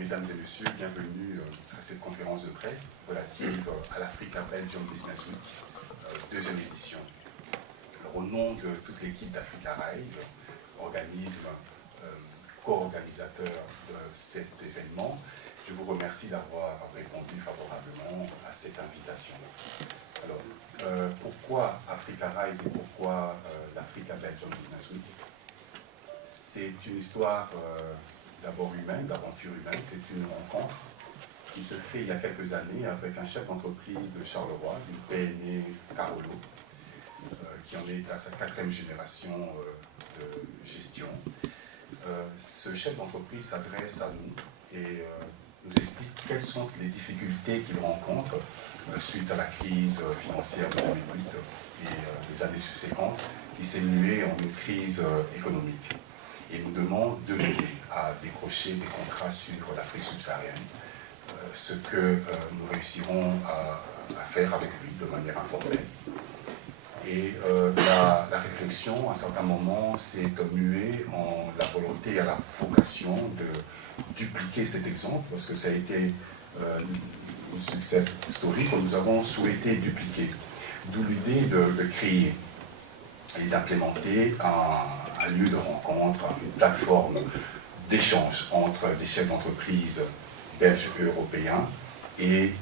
Mesdames et messieurs, bienvenue à cette conférence de presse relative à l'Africa Belgium Business Week, deuxième édition. Alors, au nom de toute l'équipe d'Africa Rise, organisme co-organisateur de cet événement, je vous remercie d'avoir répondu favorablement à cette invitation. Alors, pourquoi Africa Rise et pourquoi l'Africa Belgium Business Week? C'est une histoire d'abord humaine, d'aventure humaine. C'est une rencontre qui se fait il y a quelques années avec un chef d'entreprise de Charleroi, d'une PME Carolo, qui en est à sa 4e génération de gestion. Ce chef d'entreprise s'adresse à nous et nous explique quelles sont les difficultés qu'il rencontre suite à la crise financière de 2008 et les années subséquentes, qui s'est muée en une crise économique. Et nous demande de l'aider à décrocher des contrats sur l'Afrique subsaharienne, ce que nous réussirons à faire avec lui de manière informelle. Et la réflexion, à un certain moment, s'est muée en la volonté et à la vocation de dupliquer cet exemple, parce que ça a été une success story que nous avons souhaité dupliquer. D'où l'idée de créer et d'implémenter un lieu de rencontre, une plateforme d'échange entre des chefs d'entreprise belges et européens et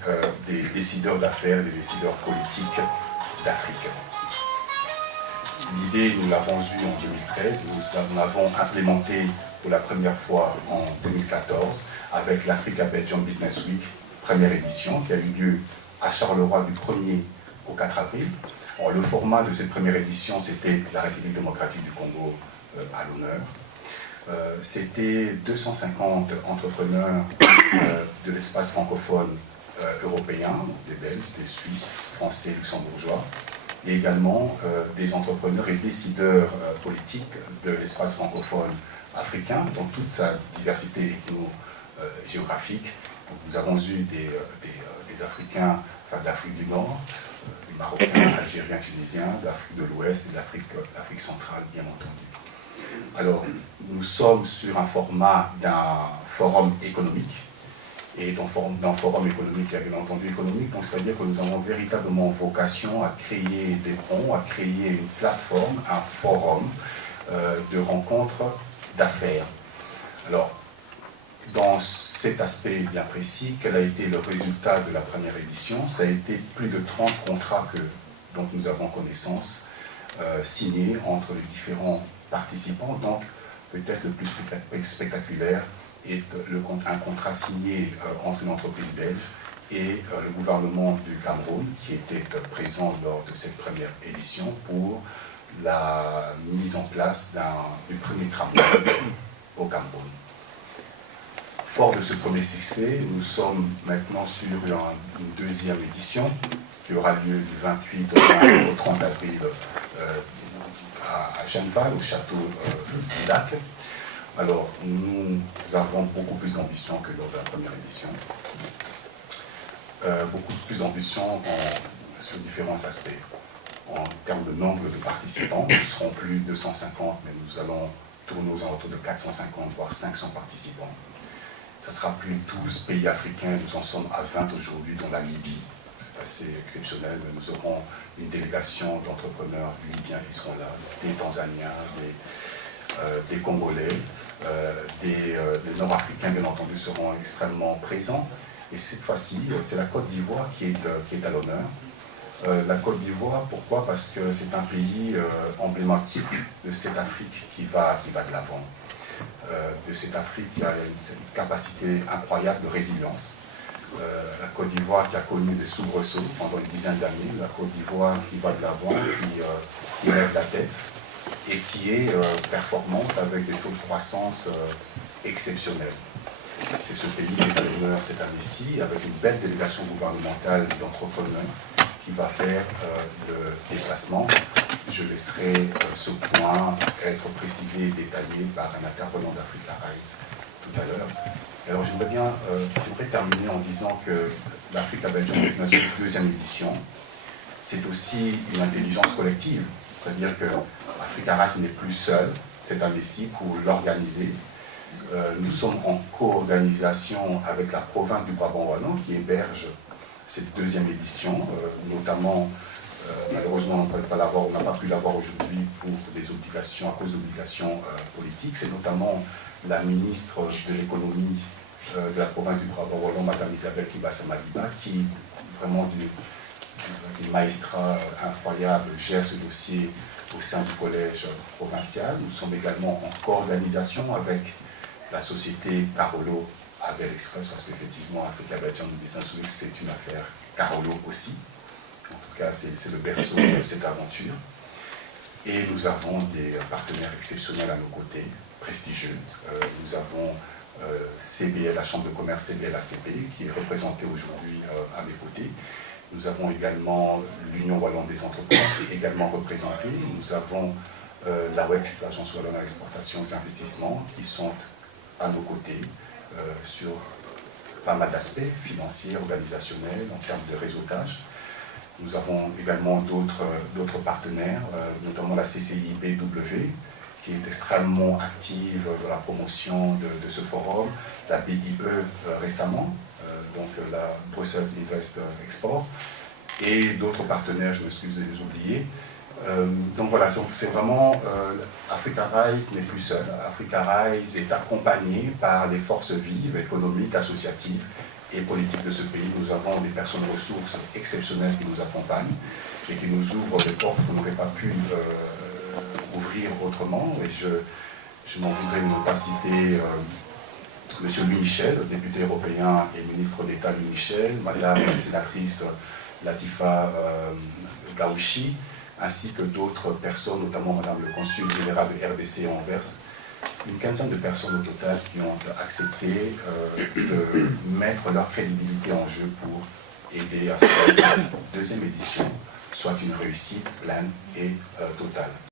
des décideurs d'affaires, des décideurs politiques d'Afrique. L'idée, nous l'avons eue en 2013, nous l'avons implémentée pour la première fois en 2014 avec l'Africa Belgium Business Week, première édition, qui a eu lieu à Charleroi du 1er au 4 avril. Alors, le format de cette première édition, c'était la République démocratique du Congo à l'honneur. C'était 250 entrepreneurs de l'espace francophone européen, des Belges, des Suisses, Français, Luxembourgeois, et également des entrepreneurs et décideurs politiques de l'espace francophone africain, dans toute sa diversité ethno-géographique. Nous avons eu des Africains d'Afrique du Nord, Marocains, Algériens, Tunisiens, d'Afrique de l'Ouest et d'Afrique centrale, bien entendu. Alors, nous sommes sur un format d'un forum économique, et dans forum économique, il y a bien entendu économique, donc c'est-à-dire que nous avons véritablement vocation à créer des ponts, à créer une plateforme, un forum de rencontres d'affaires. Alors, dans cet aspect bien précis, quel a été le résultat de la première édition? Ça a été plus de 30 contrats dont nous avons connaissance, signés entre les différents participants. Donc, peut-être le plus spectaculaire est un contrat signé entre une entreprise belge et le gouvernement du Cameroun, qui était présent lors de cette première édition pour la mise en place du premier tramway au Cameroun. Fort de ce premier succès, nous sommes maintenant sur une deuxième édition qui aura lieu du 28 au 30 avril à Genval, au château du Lac. Alors, nous avons beaucoup plus d'ambition que lors de la première édition. Beaucoup plus d'ambition sur différents aspects. En termes de nombre de participants, nous serons plus de 250, mais nous allons tourner aux alentours de 450, voire 500 participants. Ce sera plus de 12 pays africains, nous en sommes à 20 aujourd'hui, dont la Libye. C'est assez exceptionnel. Nous aurons une délégation d'entrepreneurs libyens qui seront là, des Tanzaniens, des Congolais, des Nord-Africains, bien entendu, seront extrêmement présents. Et cette fois-ci, c'est la Côte d'Ivoire qui est à l'honneur. La Côte d'Ivoire, pourquoi? Parce que c'est un pays emblématique de cette Afrique qui va de l'avant. De cette Afrique qui a une capacité incroyable de résilience. La Côte d'Ivoire qui a connu des soubresauts pendant une dizaine d'années, la Côte d'Ivoire qui va de l'avant, qui lève la tête et qui est performante avec des taux de croissance exceptionnels. C'est ce pays qui est à l'honneur cette année-ci, avec une belle délégation gouvernementale d'entrepreneurs qui va faire le déplacement. Je laisserai ce point être précisé et détaillé par un intervenant d'Africa Rise tout à l'heure. Alors j'aimerais terminer en disant que l'Africa Belgium Business Week, deuxième édition, c'est aussi une intelligence collective. C'est-à-dire que Africa Rise n'est plus seul cette année-ci pour l'organiser. Nous sommes en co-organisation avec la province du Brabant Wallon qui héberge cette deuxième édition, notamment, malheureusement on n'a pas pu l'avoir aujourd'hui pour des obligations, à cause d'obligations politiques. C'est notamment la ministre de l'économie de la province du Brabant Wallon, Madame Isabelle Kibassa Madiba, qui vraiment du maestrat incroyable gère ce dossier au sein du collège provincial. Nous sommes également en co-organisation avec la société Carolo Avel Express, parce qu'effectivement, Africa Abidjan Business Week, c'est une affaire Carolo aussi. En tout cas, c'est le berceau de cette aventure. Et nous avons des partenaires exceptionnels à nos côtés, prestigieux. Nous avons CBL, la Chambre de commerce CBL ACP, qui est représentée aujourd'hui à mes côtés. Nous avons également l'Union Wallonne des entreprises, qui est également représentée. Nous avons l'AWEX, l'Agence Wallonne à l'exportation et aux investissements, qui sont à nos côtés sur pas mal d'aspects financiers, organisationnels, en termes de réseautage. Nous avons également d'autres partenaires, notamment la CCIBW, qui est extrêmement active dans la promotion de ce forum, la BIE récemment, donc la Brussels Invest Export, et d'autres partenaires, je m'excuse de les oublier. Donc voilà, c'est vraiment, Africa Rise n'est plus seul. Africa Rise est accompagné par les forces vives, économiques, associatives et politiques de ce pays. Nous avons des personnes ressources exceptionnelles qui nous accompagnent et qui nous ouvrent des portes qu'on n'aurait pas pu ouvrir autrement. Et je m'en voudrais ne pas citer M. Louis Michel, député européen et ministre d'État Louis Michel, Madame la sénatrice Latifa Gaouchi, ainsi que d'autres personnes, notamment Madame le consul général de RDC à Anvers, une quinzaine de personnes au total qui ont accepté de mettre leur crédibilité en jeu pour aider à ce que cette deuxième édition soit une réussite pleine et totale.